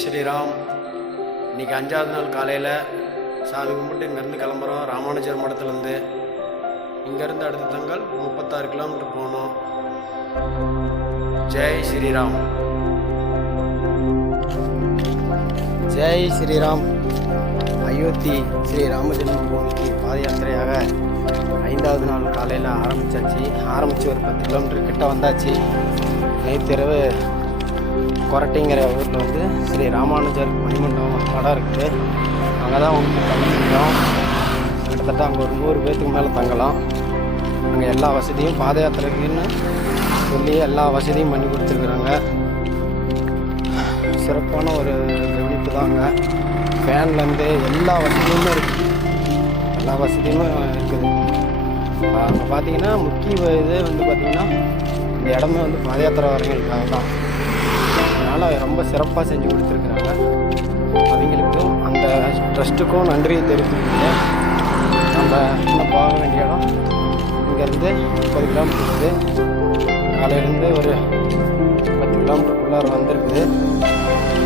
ஸ்ரீராம். இன்றைக்கி 5வது நாள் காலையில் சாமி கும்பிட்டு இங்கேருந்து கிளம்புறோம். ராமானுஜர் மடத்துலேருந்து இங்கேருந்து அடுத்த தங்கள் 36 கிலோமீட்டர் போகணும். ஜெய் ஸ்ரீராம். ஜெய் ஸ்ரீராம். அயோத்தி ஸ்ரீ ராம ஜென்மபூமிக்கு பாத யாத்திரையாக 5வது நாள் காலையில் ஆரம்பித்து ஒரு 10 கிலோமீட்டர் கிட்ட வந்தாச்சு. நேற்றிரவு கொரட்டிங்கிற ஊரில் ஸ்ரீ ராமானுஜர் மணிமண்டபம் இடம் இருக்குது. அங்கே தான் வந்து தங்கிக்கிறோம். கிட்டத்தட்ட அங்கே ஒரு 100 பேர்த்துக்கு மேலே தங்கலாம். அங்கே எல்லா வசதியும் பாத யாத்திரைக்குன்னு சொல்லி எல்லா வசதியும் பண்ணி கொடுத்துருக்குறாங்க. சிறப்பான ஒரு கவனிப்பு தாங்க. ஃபேன்லேருந்து எல்லா வசதியுமே இருக்குது. எல்லா வசதியுமே இருக்குது. அங்கே பார்த்தீங்கன்னா முக்கிய இது பார்த்திங்கன்னா இந்த இடமே பாத யாத்திரை வரவங்களுக்காக தான். அதனால் ரொம்ப சிறப்பாக செஞ்சு கொடுத்துருக்குறாங்க. அவங்களுக்கும் அந்த ட்ரஸ்ட்டுக்கும் நன்றியை தெரிவித்துக்கிட்டு நம்ம இன்னும் போக வேண்டிய இடம் இங்கேருந்து 30 கிலோமீட்டர் இருக்குது. காலையிலேருந்து ஒரு 10 கிலோமீட்டருக்குள்ளார வந்திருக்குது.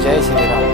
ஜெய் ஸ்ரீராம்.